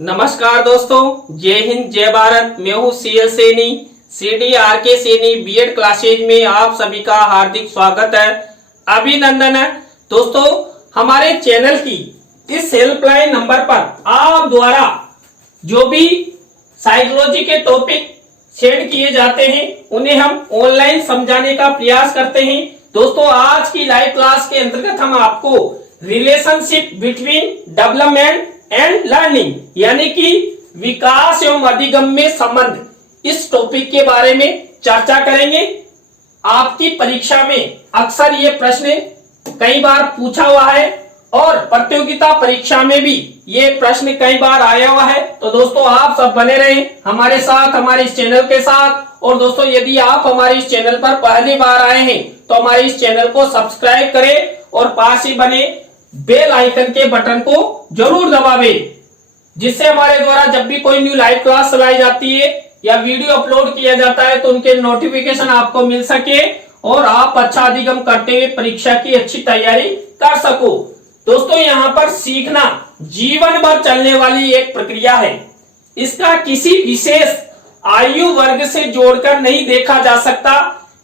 नमस्कार दोस्तों, जय हिंद जय भारत। मैं हूँ CL Saini, CDRK Saini BEd classes में आप सभी का हार्दिक स्वागत है, अभिनंदन है। दोस्तों, हमारे चैनल की इस हेल्पलाइन नंबर पर आप द्वारा जो भी साइकोलॉजी के टॉपिक सेंड किए जाते हैं उन्हें हम ऑनलाइन समझाने का प्रयास करते हैं। दोस्तों, आज की लाइव क्लास के अंतर्गत हम आपको relationship between development and learning यानी कि विकास एवं अधिगम में संबंध इस टॉपिक के बारे में चर्चा करेंगे। आपकी परीक्षा में अक्सर ये प्रश्न कई बार पूछा हुआ है और प्रतियोगिता परीक्षा में भी ये प्रश्न कई बार आया हुआ है। तो दोस्तों, आप सब बने रहें हमारे साथ, हमारे इस चैनल के साथ। और दोस्तों, यदि आप हमारे इस चैनल पर पहली बार आए हैं तो हमारे इस चैनल को सब्सक्राइब करें और पास ही बने बेल आइकन के बटन को जरूर दबावें, जिससे हमारे द्वारा जब भी कोई न्यू लाइव क्लास चलाई जाती है या वीडियो अपलोड किया जाता है तो उनके नोटिफिकेशन आपको मिल सके और आप अच्छा अधिगम करते हुए परीक्षा की अच्छी तैयारी कर सको। दोस्तों, यहाँ पर सीखना जीवन भर चलने वाली एक प्रक्रिया है। इसका किसी विशेष आयु वर्ग से जोड़कर नहीं देखा जा सकता।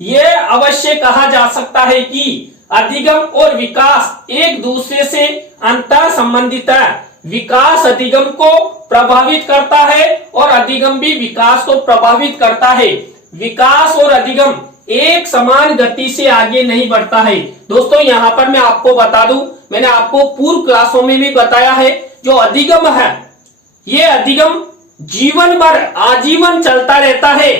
यह अवश्य कहा जा सकता है कि अधिगम और विकास एक दूसरे से अंतर संबंधित है। विकास अधिगम को प्रभावित करता है और अधिगम भी विकास को प्रभावित करता है। विकास और अधिगम एक समान गति से आगे नहीं बढ़ता है। दोस्तों, यहाँ पर मैं आपको बता दूं, मैंने आपको पूर्व क्लासों में भी बताया है, जो अधिगम है ये अधिगम जीवन भर आजीवन चलता रहता है।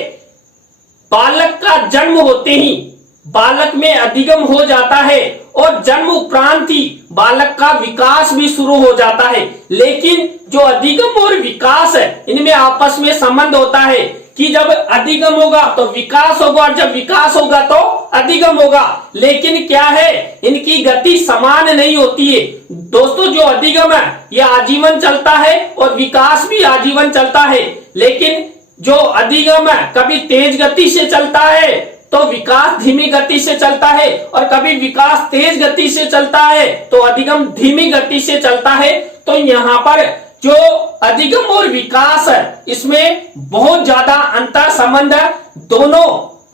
बालक का जन्म होते ही बालक में अधिगम हो जाता है और जन्म उपरांत ही बालक का विकास भी शुरू हो जाता है। लेकिन जो अधिगम और विकास है इनमें आपस में संबंध होता है कि जब अधिगम होगा तो विकास होगा और जब विकास होगा तो अधिगम होगा। लेकिन क्या है, इनकी गति समान नहीं होती है। दोस्तों, जो अधिगम है यह आजीवन चलता है और विकास भी आजीवन चलता है। लेकिन जो अधिगम है कभी तेज गति से चलता है तो विकास धीमी गति से चलता है, और कभी विकास तेज गति से चलता है तो अधिगम धीमी गति से चलता है। तो यहाँ पर जो अधिगम और विकास है इसमें बहुत ज्यादा अंतर संबंध है। दोनों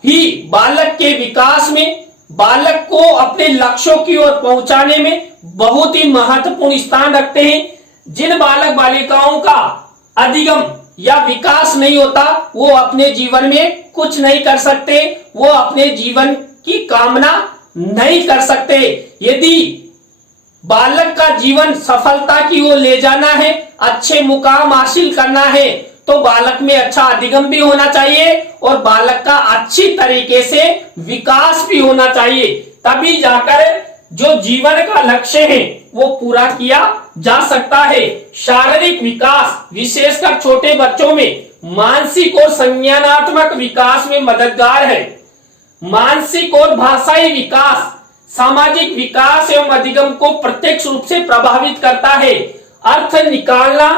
ही बालक के विकास में, बालक को अपने लक्ष्यों की ओर पहुंचाने में बहुत ही महत्वपूर्ण स्थान रखते हैं। जिन बालक बालिकाओं का अधिगम या विकास नहीं होता वो अपने जीवन में कुछ नहीं कर सकते, वो अपने जीवन की कामना नहीं कर सकते। यदि बालक का जीवन सफलता की ओर ले जाना है, अच्छे मुकाम हासिल करना है, तो बालक में अच्छा अधिगम भी होना चाहिए और बालक का अच्छी तरीके से विकास भी होना चाहिए। तभी जाकर जो जीवन का लक्ष्य है वो पूरा किया जा सकता है। शारीरिक विकास विशेषकर छोटे बच्चों में मानसिक और संज्ञानात्मक विकास में मददगार है। मानसिक और भाषाई विकास सामाजिक विकास एवं अधिगम को प्रत्यक्ष रूप से प्रभावित करता है। अर्थ निकालना,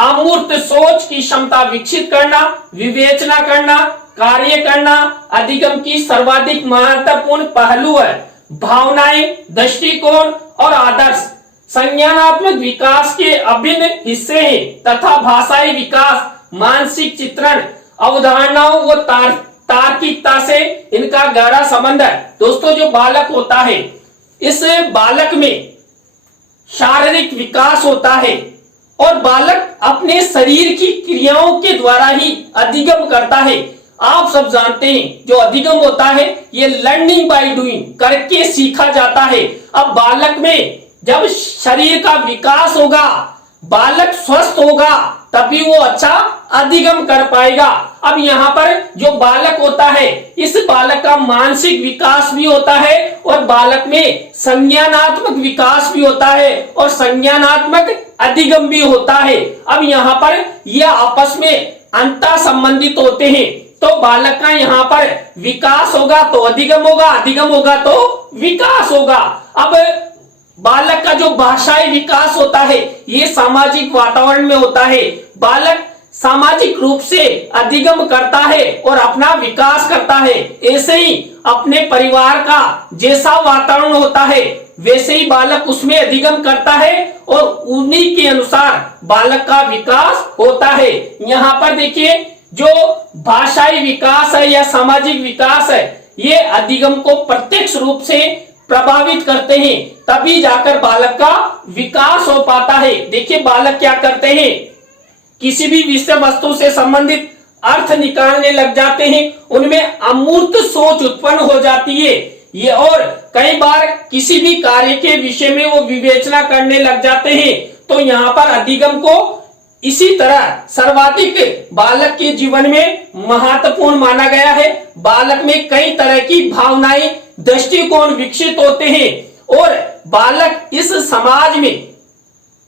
अमूर्त सोच की क्षमता विकसित करना, विवेचना करना, कार्य करना अधिगम की सर्वाधिक महत्वपूर्ण पहलू है। भावनाएं, दृष्टिकोण और आदर्श संज्ञानात्मक विकास के अभिन्न हिस्से हैं तथा भाषाई विकास मानसिक चित्रण, अवधारणाओं व तार्किकता से इनका गहरा संबंध है। दोस्तों, जो बालक होता है इस बालक में शारीरिक विकास होता है और बालक अपने शरीर की क्रियाओं के द्वारा ही अधिगम करता है। आप सब जानते हैं जो अधिगम होता है ये लर्निंग बाय डूइंग, करके सीखा जाता है। अब बालक में जब शरीर का विकास होगा, बालक स्वस्थ होगा, तभी वो अच्छा अधिगम कर पाएगा। अब यहाँ पर जो बालक होता है इस बालक का मानसिक विकास भी होता है और बालक में संज्ञानात्मक विकास भी होता है और संज्ञानात्मक अधिगम भी होता है। अब यहाँ पर यह आपस में अंतर संबंधित होते हैं। तो बालक का यहाँ पर विकास होगा तो अधिगम होगा, अधिगम होगा तो विकास होगा। अब बालक का जो भाषाई विकास होता है ये सामाजिक वातावरण में होता है। बालक सामाजिक रूप से अधिगम करता है और अपना विकास करता है। ऐसे ही अपने परिवार का जैसा वातावरण होता है वैसे ही बालक उसमें अधिगम करता है और उन्हीं के अनुसार बालक का विकास होता है। यहाँ पर देखिए, जो भाषाई विकास है या सामाजिक विकास है, ये अधिगम को प्रत्यक्ष रूप से प्रभावित करते हैं, तभी जाकर बालक का विकास हो पाता है। देखिए बालक क्या करते हैं, किसी भी विषय वस्तु से संबंधित अर्थ निकालने लग जाते हैं, उनमें अमूर्त सोच उत्पन्न हो जाती है ये, और कई बार किसी भी कार्य के विषय में वो विवेचना करने लग जाते हैं। तो यहाँ पर अधिगम को इसी तरह सर्वाधिक बालक के जीवन में महत्वपूर्ण माना गया है। बालक में कई तरह की भावनाएं, दृष्टिकोण विकसित होते हैं और बालक इस समाज में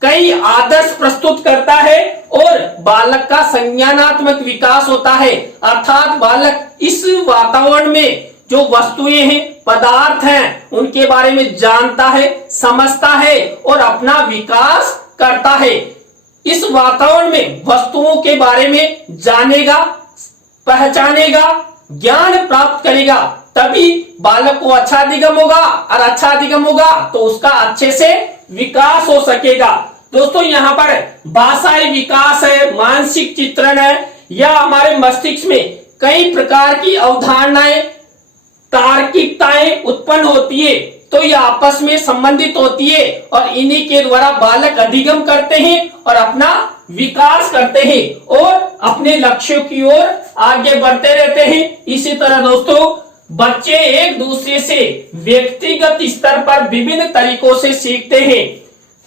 कई आदर्श प्रस्तुत करता है और बालक का संज्ञानात्मक विकास होता है, अर्थात बालक इस वातावरण में जो वस्तुएं हैं, पदार्थ हैं, उनके बारे में जानता है, समझता है और अपना विकास करता है। इस वातावरण में वस्तुओं के बारे में जानेगा, पहचानेगा, ज्ञान प्राप्त करेगा, तभी बालक को अच्छा अधिगम होगा, और अच्छा अधिगम होगा तो उसका अच्छे से विकास हो सकेगा। दोस्तों यहाँ पर भाषाई विकास है, मानसिक चित्रण है, या हमारे मस्तिष्क में कई प्रकार की अवधारणाएं, तार्किकताएं उत्पन्न होती है, तो ये आपस में संबंधित होती है और इन्हीं के द्वारा बालक अधिगम करते हैं और अपना विकास करते हैं और अपने लक्ष्यों की ओर आगे बढ़ते रहते हैं। इसी तरह दोस्तों बच्चे एक दूसरे से व्यक्तिगत स्तर पर विभिन्न तरीकों से सीखते हैं।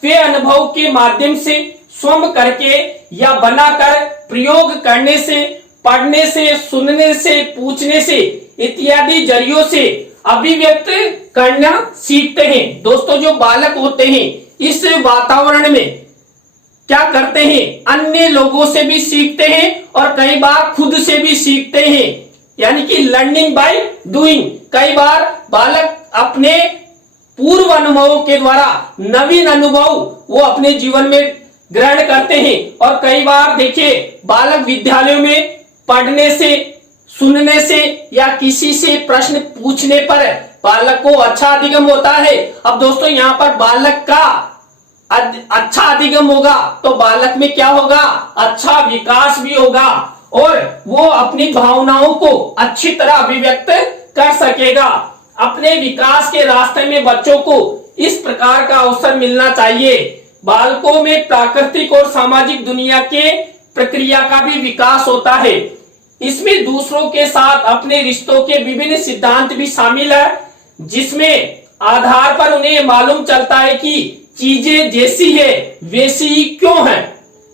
वे अनुभव के माध्यम से स्वयं करके या बनाकर, प्रयोग करने से, पढ़ने से, सुनने से, पूछने से इत्यादि जरियों से अभिव्यक्त करना सीखते हैं। दोस्तों जो बालक होते हैं इस वातावरण में क्या करते हैं, अन्य लोगों से भी सीखते हैं और कई बार खुद से भी सीखते हैं, यानी कि लर्निंग बाय डूइंग। कई बार बालक अपने पूर्व अनुभवों के द्वारा नवीन अनुभव वो अपने जीवन में ग्रहण करते हैं। और कई बार देखिए बालक विद्यालयों में पढ़ने से, सुनने से या किसी से प्रश्न पूछने पर बालक को अच्छा अधिगम होता है। अब दोस्तों यहाँ पर बालक का अच्छा अधिगम होगा तो बालक में क्या होगा, अच्छा विकास भी होगा और वो अपनी भावनाओं को अच्छी तरह अभिव्यक्त कर सकेगा। अपने विकास के रास्ते में बच्चों को इस प्रकार का अवसर मिलना चाहिए। बालकों में प्राकृतिक और सामाजिक दुनिया के प्रक्रिया का भी विकास होता है। इसमें दूसरों के साथ अपने रिश्तों के विभिन्न सिद्धांत भी शामिल है, जिसमें आधार पर उन्हें मालूम चलता है कि चीजें जैसी है वैसी ही क्यों है।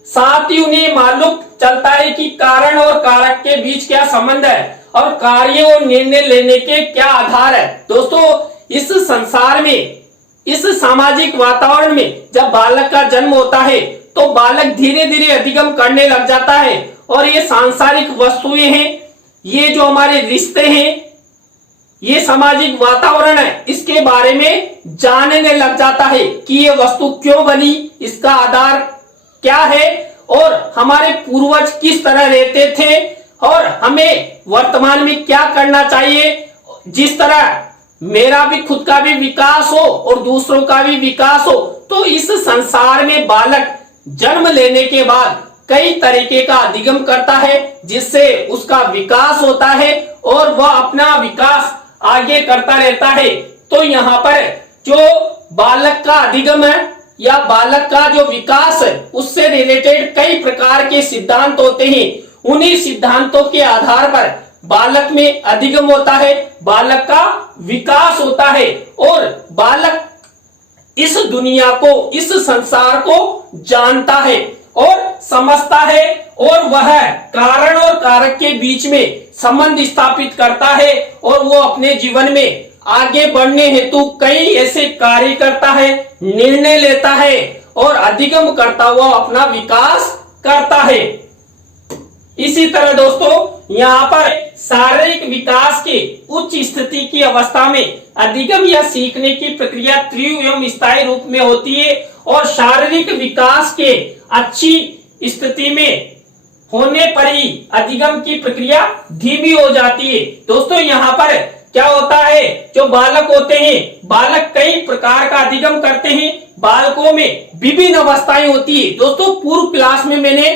साथ ही उन्हें मालूम चलता है कि कारण और कारक के बीच क्या संबंध है और कार्य और निर्णय लेने के क्या आधार है। दोस्तों इस संसार में, इस सामाजिक वातावरण में जब बालक का जन्म होता है तो बालक धीरे धीरे अधिगम करने लग जाता है और ये सांसारिक वस्तुएं हैं, ये जो हमारे रिश्ते हैं, ये सामाजिक वातावरण है, इसके बारे में जानने लग जाता है कि ये वस्तु क्यों बनी, इसका आधार क्या है और हमारे पूर्वज किस तरह रहते थे और हमें वर्तमान में क्या करना चाहिए। जिस तरह मेरा भी खुद का भी विकास हो और दूसरों का भी विकास हो, तो इस संसार में बालक जन्म लेने के बाद कई तरीके का अधिगम करता है, जिससे उसका विकास होता है और वह अपना विकास आगे करता रहता है। तो यहाँ पर जो बालक का अधिगम है या बालक का जो विकास है उससे रिलेटेड कई प्रकार के सिद्धांत होते हैं। उन्हीं सिद्धांतों के आधार पर बालक में अधिगम होता है, बालक का विकास होता है और बालक इस दुनिया को, इस संसार को जानता है और समझता है और वह कारण और कारक के बीच में संबंध स्थापित करता है और वो अपने जीवन में आगे बढ़ने हेतु कई ऐसे कार्य करता है, निर्णय लेता है और अधिगम करता हुआ अपना विकास करता है। इसी तरह दोस्तों यहाँ पर शारीरिक विकास के उच्च स्थिति की अवस्था में अधिगम या सीखने की प्रक्रिया तीव्र एवं स्थायी रूप में होती है और शारीरिक विकास के अच्छी स्थिति में होने पर ही अधिगम की प्रक्रिया धीमी हो जाती है। दोस्तों यहाँ पर क्या होता है, जो बालक होते हैं, बालक कई प्रकार का अधिगम करते हैं। बालकों में विभिन्न अवस्थाएं होती है। दोस्तों पूर्व क्लास में मैंने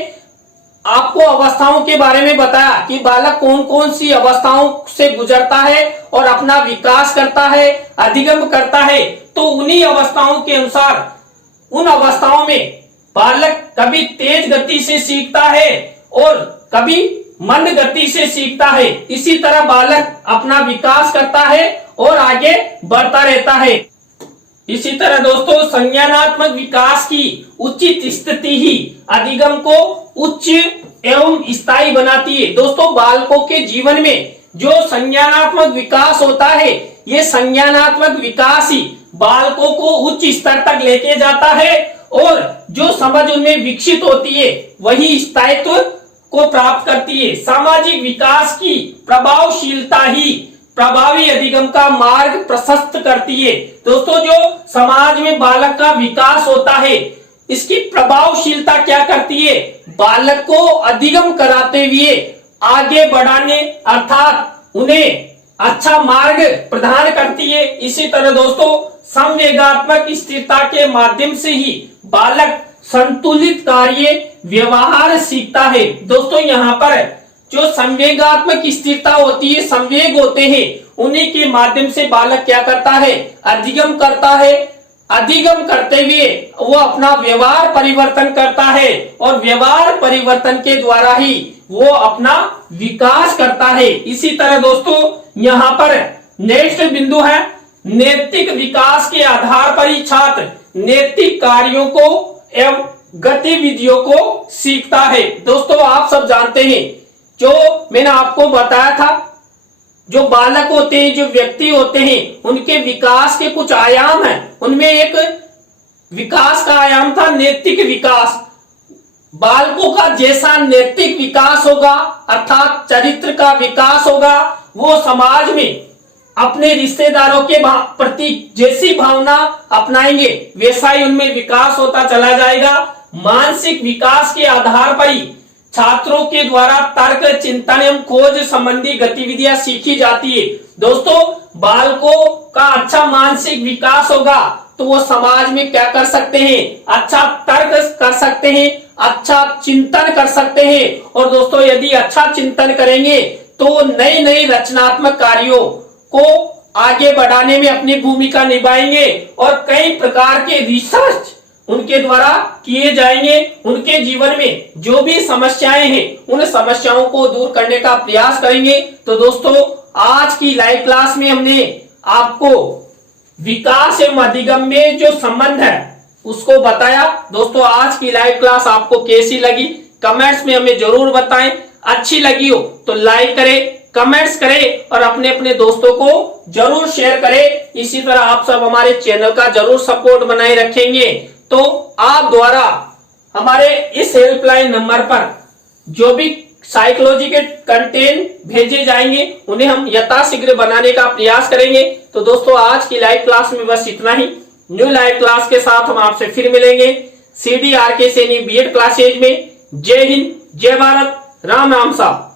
आपको अवस्थाओं के बारे में बताया कि बालक कौन कौन सी अवस्थाओं से गुजरता है और अपना विकास करता है, अधिगम करता है। तो उन्हीं अवस्थाओं के अनुसार उन अवस्थाओं में बालक कभी तेज गति से सीखता है और कभी मंद गति से सीखता है। इसी तरह बालक अपना विकास करता है और आगे बढ़ता रहता है। इसी तरह दोस्तों संज्ञानात्मक विकास की उचित स्थिति ही अधिगम को उच्च एवं स्थायी बनाती है। दोस्तों बालकों के जीवन में जो संज्ञानात्मक विकास होता है, ये संज्ञानात्मक विकास ही बालकों को उच्च स्तर तक लेके जाता है और जो समझ उनमें विकसित होती है वही स्थायित्व को प्राप्त करती है। सामाजिक विकास की प्रभावशीलता ही प्रभावी अधिगम का मार्ग प्रशस्त करती है। दोस्तों जो समाज में बालक का विकास होता है, इसकी प्रभावशीलता क्या करती है, बालक को अधिगम कराते हुए आगे बढ़ाने अर्थात उन्हें अच्छा मार्ग प्रदान करती है। इसी तरह दोस्तों संवेगात्मक स्थिरता के माध्यम से ही बालक संतुलित कार्य व्यवहार सीखता है। दोस्तों यहाँ पर जो संवेगात्मक स्थिरता होती है, संवेग होते हैं, उन्हीं के माध्यम से बालक क्या करता है, अधिगम करता है। अधिगम करते हुए वो अपना व्यवहार परिवर्तन करता है और व्यवहार परिवर्तन के द्वारा ही वो अपना विकास करता है। इसी तरह दोस्तों यहाँ पर नेक्स्ट बिंदु है, नैतिक विकास के आधार पर ही छात्र नैतिक कार्यों को एवं गतिविधियों को सीखता है। दोस्तों आप सब जानते हैं, जो मैंने आपको बताया था, जो बालक होते हैं, जो व्यक्ति होते हैं, उनके विकास के कुछ आयाम हैं। उनमें एक विकास का आयाम था नैतिक विकास। बालकों का जैसा नैतिक विकास होगा अर्थात चरित्र का विकास होगा, वो समाज में अपने रिश्तेदारों के प्रति जैसी भावना अपनाएंगे वैसा ही उनमें विकास होता चला जाएगा। मानसिक विकास के आधार पर ही छात्रों के द्वारा तर्क, चिंतन एवं खोज संबंधी गतिविधियां सीखी जाती है। दोस्तों बालकों का अच्छा मानसिक विकास होगा तो वो समाज में क्या कर सकते हैं, अच्छा तर्क कर सकते हैं, अच्छा चिंतन कर सकते हैं। और दोस्तों यदि अच्छा चिंतन करेंगे तो नई नई रचनात्मक कार्यों को आगे बढ़ाने में अपनी भूमिका निभाएंगे और कई प्रकार के रिसर्च उनके द्वारा किए जाएंगे। उनके जीवन में जो भी समस्याएं हैं उन समस्याओं को दूर करने का प्रयास करेंगे। तो दोस्तों आज की लाइव क्लास में हमने आपको विकास एवं अधिगम में जो संबंध है उसको बताया। दोस्तों आज की लाइव क्लास आपको कैसी लगी कमेंट्स में हमें जरूर बताएं। अच्छी लगी हो तो लाइक करें, कमेंट्स करें और अपने अपने दोस्तों को जरूर शेयर करें। इसी तरह आप सब हमारे चैनल का जरूर सपोर्ट बनाए रखेंगे तो आप द्वारा हमारे इस हेल्पलाइन नंबर पर जो भी साइकोलॉजी के कंटेंट भेजे जाएंगे उन्हें हम यथाशीघ्र बनाने का प्रयास करेंगे। तो दोस्तों आज की लाइव क्लास में बस इतना ही। न्यू लाइव क्लास के साथ हम आपसे फिर मिलेंगे CDRK सैनी बीएड क्लासेज में। जय हिंद, जय भारत, राम राम साहब।